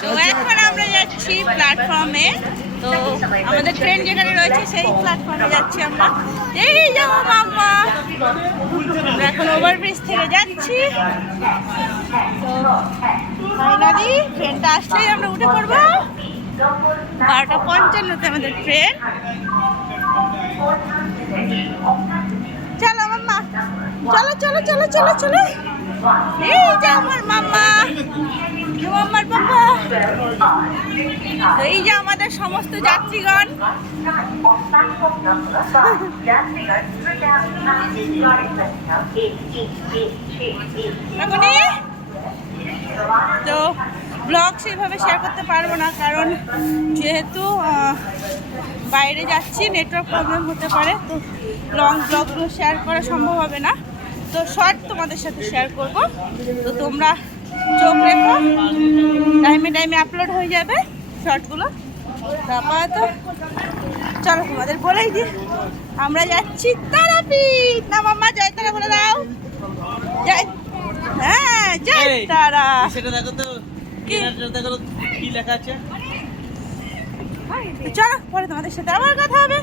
তো এখন আমরা যাচ্ছি প্ল্যাটফর্মে। তো আমাদের ট্রেন যেখানে রয়েছে সেই প্ল্যাটফর্মে যাচ্ছি আমরা। এই যাবো মাম্মা, আমরা এখন ওভারব্রিজ থেকে যাচ্ছি। তো ফাইনালি ট্রেনটা আসলেই আমরা উঠে পড়বো। 12:55 আমাদের ট্রেন। চলো মাম্মা, চলো চলো চলো চলো চলো। এই যে আমার মাম্মা, আমার বাবা। এই যে আমাদের সমস্ত যাত্রীগণ। তো ব্লগ সেইভাবে শেয়ার করতে পারবো না, কারণ যেহেতু বাইরে যাচ্ছি নেটওয়ার্ক প্রবলেম হতে পারে। তো লং ব্লগগুলো শেয়ার করা সম্ভব হবে না। তো শর্ট তোমাদের সাথে শেয়ার করব। তো তোমরা চোখ রেখো, টাইমে টাইমে আপলোড হয়ে যাবে শর্টগুলো। তারপর তো চলো তোমাদের বলেই দিই, আমরা যাচ্ছি তারাপীঠ। না মাম্মা, জয় তারা বলে দাও। জয়, হ্যাঁ জয় তারা। সেটা দেখো তো, কি লেখা আছে। চলো পরে তোমাদের সাথে আবার কথা হবে।